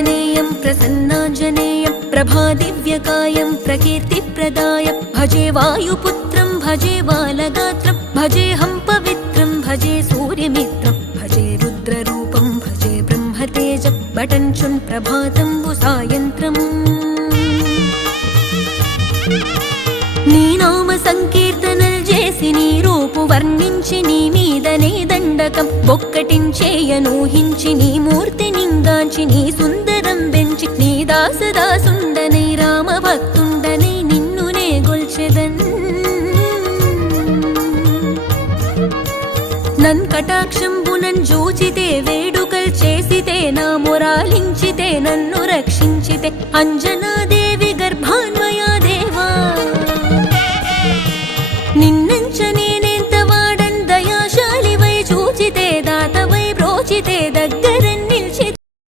प्रसन्नाञ्जनेयं प्रसन्नाञ्जनेयं प्रभादिव्यकायं प्रकीर्तिप्रदायं भजे वायुपुत्रं भजे बालगात्रं भजेऽहं पवित्रं भजे सूर्यमित्रं भजे रुद्ररूपं भजे ब्रह्मतेजं बटञ्चुन् प्रभातं सायन्त्रम् నీ నామ సంకీర్తనలు చేసి నీ రూపు వర్ణించి నీ మీదనే దండకం ఒక్కటించేయనూహించి నీ మూర్తి నింగాంచి నీ సుందరం పెంచి నీ దాసదాసుండనై రామ భక్తుండనై నిన్నునే గొల్చెదన్ నన్ కటాక్షంబునన్ జూచితే వేడుకల్ చేసితే నా మొరాలించితే నన్ను రక్షించితే అంజనాదేవి